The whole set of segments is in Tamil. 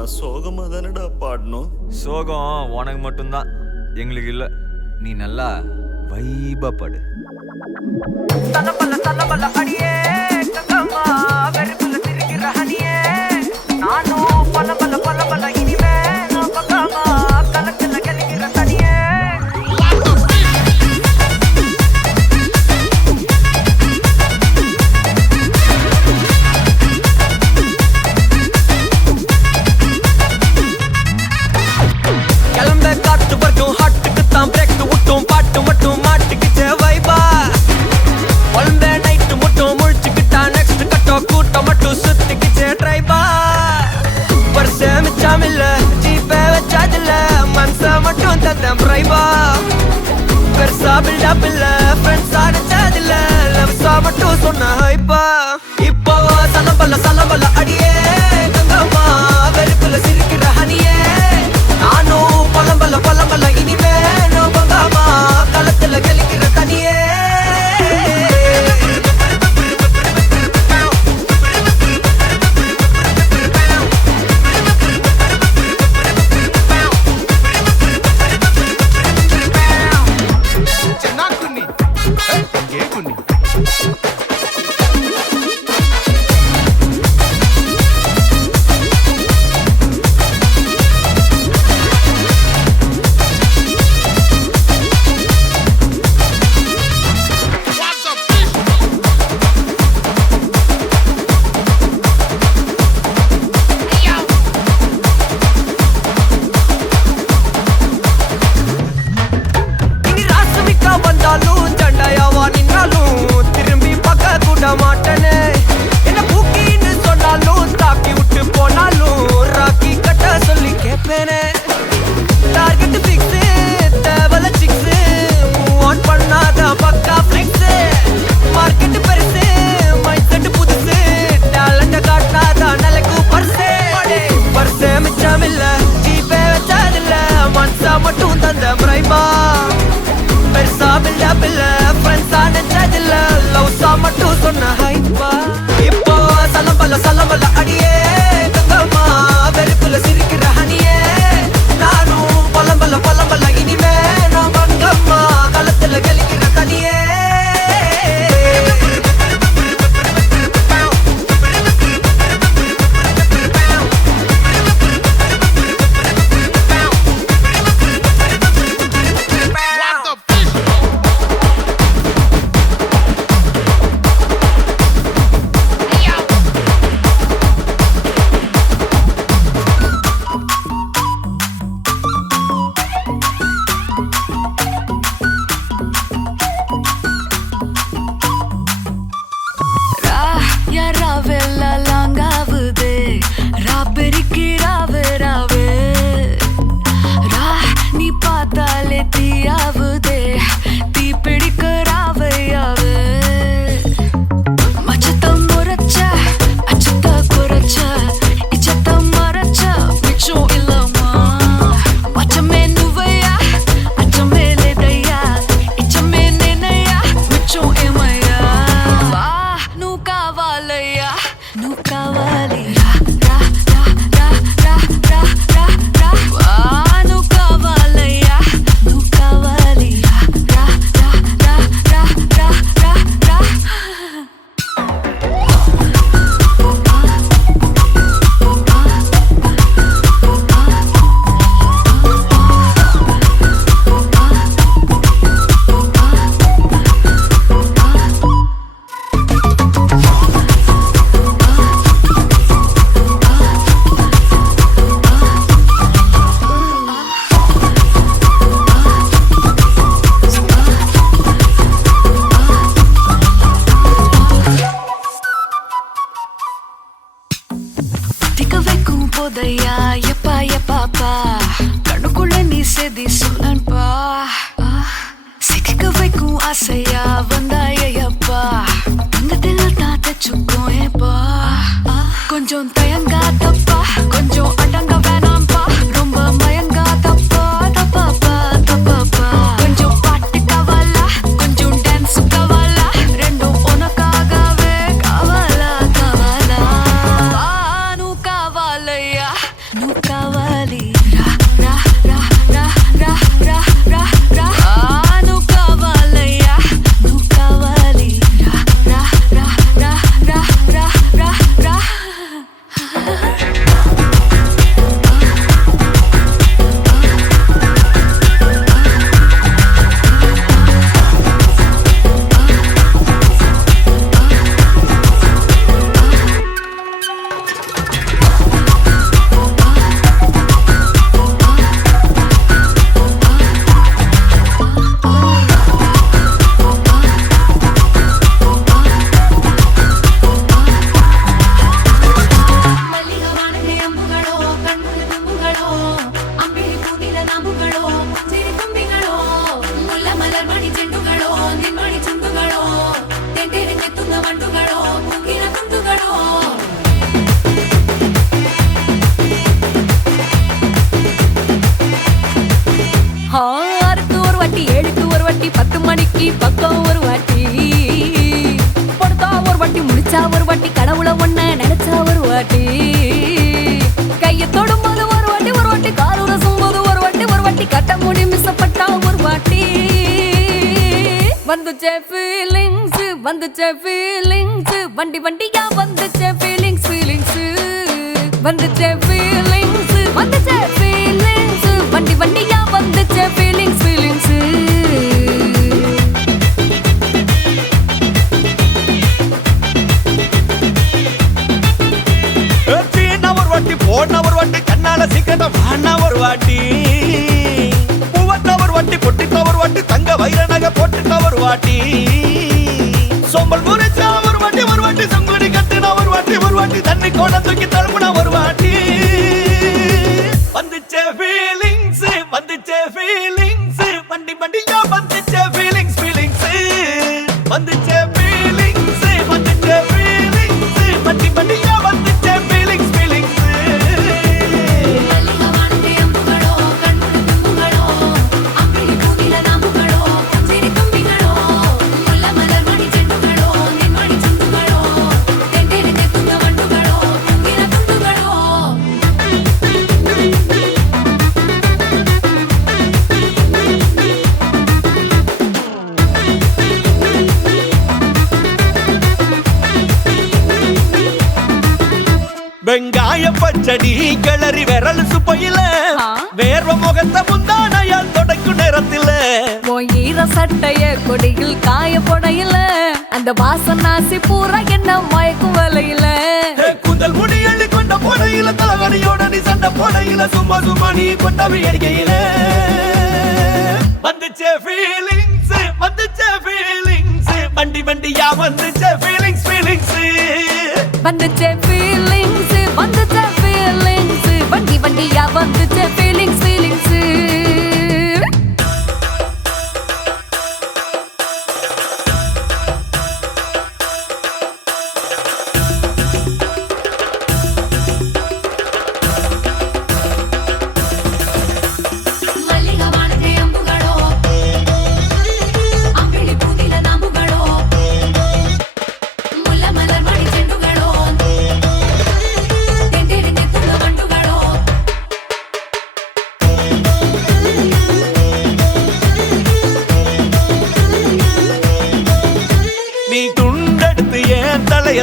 நான் சோகமா தானடா பாடணும். சோகம் உனக்கு மட்டும்தான், எங்களுக்கு இல்லை. நீ நல்லா வைபா பாடு. அடியே கங்கம்மா வெறுப்புல திரிக்கிற ஹனியே நானும் பல பல பல பல இனிமே நான் பக்காமா கலத்துல கலிக்கிற தனியே கிளம்ப காத்து வரைக்கும் ஹாட்டுக்கு தான் பிரேக் விட்டும் பாட்டு மட்டும் மாட்டுக்கிச்சே வைபா ஒன்பே நைட்டு மட்டும் முழிச்சுக்கிட்டா நெக்ஸ்ட் கட்டோ கூட்டம் மட்டும் சுத்திக்கிச்சே ட்ரைபா வருஷ மிச்சாமில்ல ஜீப்பே வச்சாதில்ல மனச மட்டும் தந்தேன் பிரைபா பெருசா பில்டப் இல்ல ஃப்ரெண்ட்ஸா நினைச்சதில்ல லவ்ஸா மட்டும் சொன்ன ஹைப்பா இப்போ சலம்பல்ல அடியே கங்கம்மா வெறுப்புல சிரிக்கிற ஹனியே நானும் பழம்பல்ல இனிமே நோ பங்காமா களத்துல கலிக்கிற தனியே வந்தாலும் சண்டையாவா நின்னாலும் திரும்பி பார்க்க கூட மாட்டேனே என்ன பூக்கின்னு சொன்னாலும் தாக்கி விட்டு போனாலும் ராக்கி கட்ட சொல்லி கேட்பேனே டார்கெட் ஃபிக்ஸ் தேவல சிக்ஸ் மூவ் ஆன் பண்ணாத பக்கா ஃபிக்ஸ் மார்க்கெட் பெருசு மைண்ட் செட் புதுசு டேலண்ட் காட்டாத நிலைக்கு பர்சே மிச்சமில்ல ஜீப்பே வச்சதில்ல மனசா மட்டும் தந்த பிரைபா பெருசா பில்டப் இல்ல ஃப்ரெண்ட்ஸா நினைச்சதில்ல லவ்ஸா மட்டும் சொன்ன ஹைப்பா இப்போ சலம்பல்ல அடியே கங்கம்மா வெறுப்புல சிரிக்கிற ஹனியே நானும் பழம்பல்ல இனிமே நான் பங்கம்மா களத்துல கலிக்கிற தனியே போதையா எப்பா எப்பாப்பா கண்ணுக்குள்ள நீ செதி சொல்லன்பா சிக்க வைக்கும் ஆசையா வந்தாயப்பா தங்கத்தில் தான் தச்சுக்கும் ஏப்பா கொஞ்சம் தயங்காதப்பா கொஞ்சம் அடங்க வேணாம்பா ரொம்ப மயங்காதப்பா தப்பாப்பா தப்பாப்பா கொஞ்சம் பாட்டு கவலா கொஞ்சம் டான்ஸ் கவலா ரெண்டும் உனக்காகவே கவலா கவலா நூ నువ్వు కావాలి రా రా రా రా రా రా రా నువ్వు కావాలయ్యా నువ్వు కావాలి రా రా రా రా రా రా రా ஆறுக்கு ஒரு வாட்டி 7க்கு ஒரு வாட்டி 10 மணிக்கு பக்கம் ஒரு வாட்டி படுத்தா ஒரு வாட்டி முடிச்சா ஒரு வாட்டி கடவுளை ஒண்ண நினைச்சா ஒரு வாட்டி கையை தொடும்போது ஒரு வாட்டி கார் உரசும் போது ஒரு வாட்டி கட்ட முடி மிஸ்ஸப்பட்டா ஒரு வாட்டி வந்துச்சே ஃபீலிங்ஸ் வண்டி வண்டியா வந்துச்சே ஃபீலிங்ஸ் வந்துச்சே ஃபீலிங்ஸ் வண்டி வண்டியா வந்துச்சே ஃபீலிங்ஸ் ஒரு வாட்டி போன ஒரு வாட்டி கண்ணால சீக்கிரத்தை வாண்ணா ஒரு வாட்டி பூவட்ட ஒரு வாட்டி பொட்டிட்ட ஒரு வாட்டி தங்க வைர நகை போட்டுட்ட ஒரு வாட்டி சோம்பல் முறைச்சா ஒரு வாட்டி சங்குடி கட்டின ஒரு வாட்டி தண்ணி கோட தூக்கி தழுப்புனா ஒரு வாட்டி வந்துச்சே ஃபீலிங்ஸ் வண்டி வண்டியா வந்துச்சே ஃபீலிங்ஸ் வந்துச்சே ஃபீலிங்ஸ் வண்டி வண்டியா வந்துச்சே ஃபீலிங்ஸ் வெங்காய பச்சடி கிளறி விரல் சுப்பையில வேர்வ முகத்தை முந்தானையால் தொடக்கும் நேரத்தில ஈர சட்டைய கொடியில் காய பொடையில அந்த வாசனாசி பூரா என்ன மயக்கும் வலையில கூந்தல் முடி அள்ளி கொண்ட பொடையில தலகடியோட நீ சண்டை பொடையில சும்மா நீ கொண்டவி அடிக்கையில வந்துச்சே ஃபீலிங்ஸ் வண்டி வண்டியா வந்துச்சே ஃபீலிங்ஸ் வந்துச்சே ஃபீலிங்ஸ் வண்டி வண்டியா வந்துச்சே ஃபீலிங்ஸ்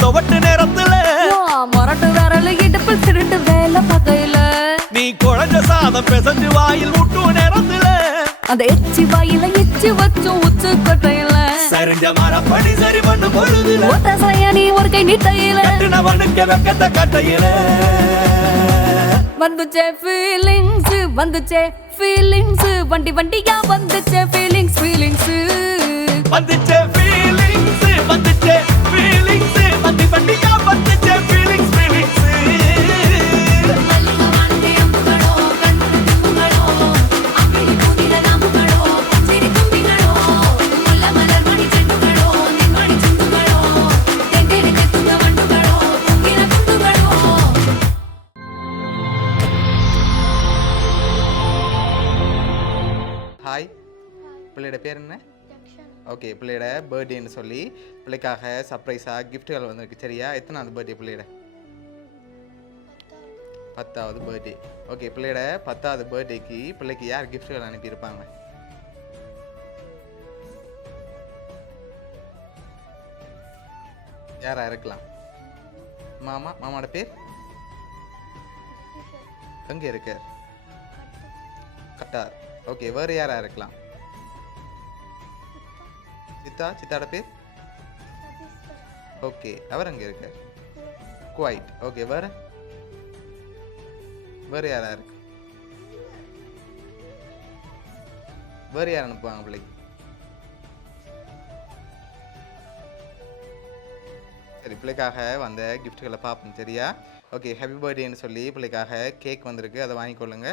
துவட்டு நேரத்துல மொரட்டு விரல் இடுப்பில் திருட்டு வேலை பகையில நீ குழஞ்ச சாதம் பிசைஞ்சு வாயில் விட்டு நேரத்துல அந்த எச்சி வாயில எச்சி வச்சும் உச்சு கொட்டையில சரிஞ்ச மரப்படி சரி பண்ணு பொழுதுல ஓட்ட சையனி ஒரு கை நீட்டையில கட்டினவனுக்கு வெக்கத்தை கட்டையில வந்துச்சே ஃபீலிங்ஸ் வண்டி வண்டியா வந்துச்சே ஃபீலிங்ஸ் வந்துச்சே ஃபீலிங்ஸ் வண்டி வண்டியா வந்துச்சே ஃபீலிங்ஸ் ஹாய், பிள்ளையோட பேர் என்ன? ஓகே, பிள்ளையோட பர்த்டேன்னு சொல்லி பிள்ளைக்காக சர்ப்ரைஸாக கிஃப்ட்டுகள் வந்துருக்கு. சரியா? எத்தனாவது பர்த்டே பிள்ளையோட? 10வது பர்த்டே. ஓகே, பிள்ளையோட 10வது பர்த்டேக்கு பிள்ளைக்கு யார் கிஃப்ட்கள் அனுப்பியிருப்பாங்க? யாரா இருக்கலாம்? மாமா. மாமாவோட பேர் எங்க இருக்கார்? கட்டார். ஓகே, வேறு யாரா இருக்கலாம்? சித்தா. சித்தாட பேர் ஓகே, அவர் அங்கே இருக்கார். குவைட். ஓகே, வேறு வேறு யாரா இருக்கு? வேறு யார் அனுப்புவாங்க பிள்ளைக்கு? சரி, பிள்ளைக்காக வந்த கிஃப்ட்டுகளை பார்ப்போம். சரியா? ஓகே, ஹாப்பி பர்த்டேன்னு சொல்லி பிள்ளைக்காக கேக் வந்திருக்கு, அதை வாங்கிக்கொள்ளுங்க.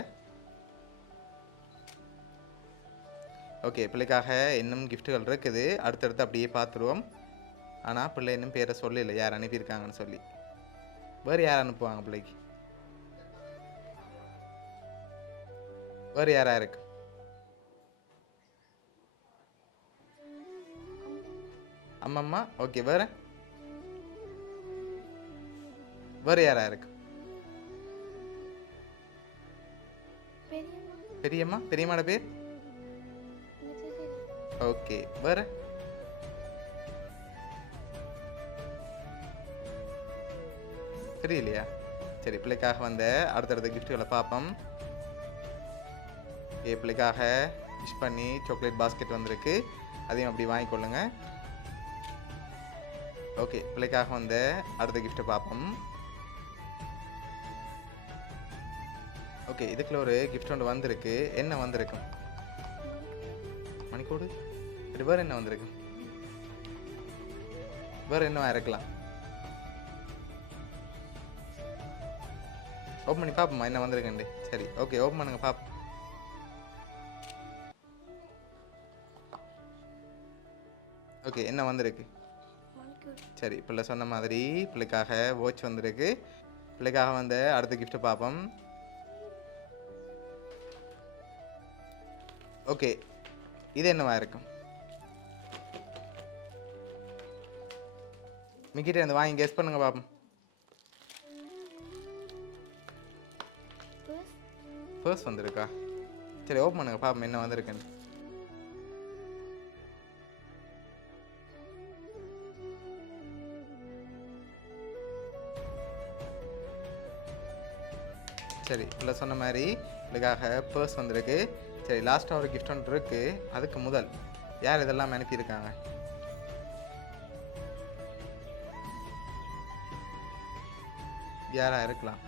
ஓகே, பிள்ளைக்காக இன்னும் கிஃப்ட்டுகள் இருக்குது, அடுத்தடுத்து அப்படியே பார்த்துருவோம். ஆனால் பிள்ளை இன்னும் பேரை சொல்லலை யார் அனுப்பியிருக்காங்கன்னு சொல்லி. வேறு யார் அனுப்புவாங்க பிள்ளைக்கு? வேறு யாரா இருக்கு? அம்மம்மா. ஓகே, வேறு வேறு யாரா இருக்கு? பெரியம்மா. பெரியம்மாட பேர் ஓகே, வேறு தெரியலையா? சரி, பிள்ளைக்காக வந்த அடுத்தடுத்த கிஃப்ட்டுகளை பார்ப்போம். பிள்ளைக்காக விஷ் பண்ணி சாக்லேட் பாஸ்கெட் வந்திருக்கு, அதையும் அப்படி வாங்கிக்கொள்ளுங்க. ஓகே, பிள்ளைக்காக வந்த அடுத்த கிஃப்ட்டை பார்ப்போம். ஓகே, இதுக்குள்ள ஒரு கிஃப்ட் ஒன்று வந்திருக்கு. என்ன வந்திருக்கு? மணிக்கூடு. சரி, வேறு என்ன வந்திருக்கு? வேறு என்ன இருக்கலாம்? ஓப்பன் பண்ணி பார்ப்போம்மா என்ன வந்திருக்கேன். சரி, ஓகே, ஓப்பன் பண்ணுங்க பார்ப்போம். ஓகே, என்ன வந்திருக்கு? சரி, பிள்ளை சொன்ன மாதிரி பிள்ளைக்காக வாட்ச் வந்திருக்கு. பிள்ளைக்காக வந்த அடுத்த கிஃப்ட்டை பார்ப்போம். ஓகே, இது என்னவா இருக்கும்? மிக்கிட்ட இருந்து வாங்கி கெஸ் பண்ணுங்க பார்ப்போம். பர்ஸ் வந்திருக்கா? சரி, ஓப்பன் பண்ணுங்க பார்ப்போம் என்ன வந்திருக்குன்னு. சரி, இல்லை சொன்ன மாதிரி இதுக்காக பர்ஸ் வந்திருக்கு. சரி, லாஸ்ட்டாக ஒரு கிஃப்ட் ஒன்று இருக்குது. அதுக்கு முதல் யார் இதெல்லாம் அனுப்பியிருக்காங்க? யாரா இருக்கலாம்?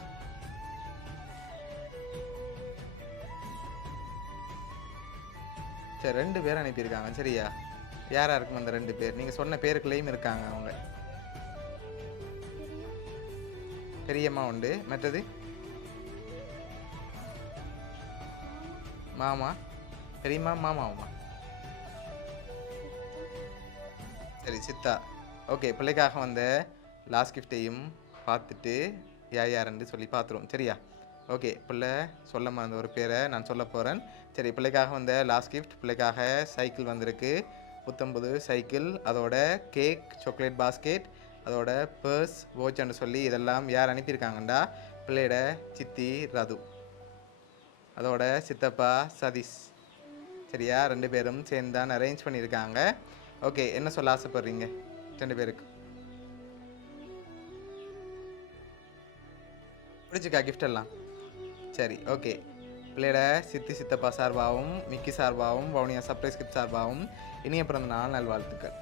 சரி, 2 பேர் அனுப்பியிருக்காங்க. சரியா? யாரா இருக்கும் அந்த 2 பேர்? நீங்கள் சொன்ன பேருக்குள்ளேயும் இருக்காங்க அவங்க. பெரியம்மா உண்டு, மற்றது மாமா. பெரியம்மா மாமாவுமா? சரி, சித்தா. ஓகே, பிள்ளைக்காக வந்த லாஸ்ட் கிஃப்டையும் பார்த்துட்டு யாருன்னு சொல்லி பார்த்துருவோம். சரியா? ஓகே, பிள்ளை சொல்ல மறந்த ஒரு பேரை நான் சொல்ல போகிறேன். சரி, பிள்ளைக்காக வந்த லாஸ்ட் கிஃப்ட், பிள்ளைக்காக சைக்கிள் வந்திருக்கு, 19 சைக்கிள், அதோட கேக், சாக்லேட் பாஸ்கெட், அதோட பர்ஸ், வாட்ச்னு சொல்லி இதெல்லாம் யார் அனுப்பியிருக்காங்கண்டா பிள்ளையோட சித்தி ரது, அதோட சித்தப்பா சதீஷ். சரியா? 2 பேரும் சேர்ந்து தான் அரேஞ்ச் பண்ணியிருக்காங்க. ஓகே, என்ன சொல்ல ஆசைப்படுறீங்க 2 பேருக்கு? பிடிச்சிக்கா கிஃப்ட் எல்லாம்? சரி, ஓகே. பிள்ளையோட சித்தி சித்தப்பா சார்பாகவும் மிக்கி சார்பாகவும் வவுனியா சர்ப்ரைஸ் கிஃப்ட் சார்பாகவும் இனிய பிறந்த நாள் நல்வாழ்த்துக்கள்.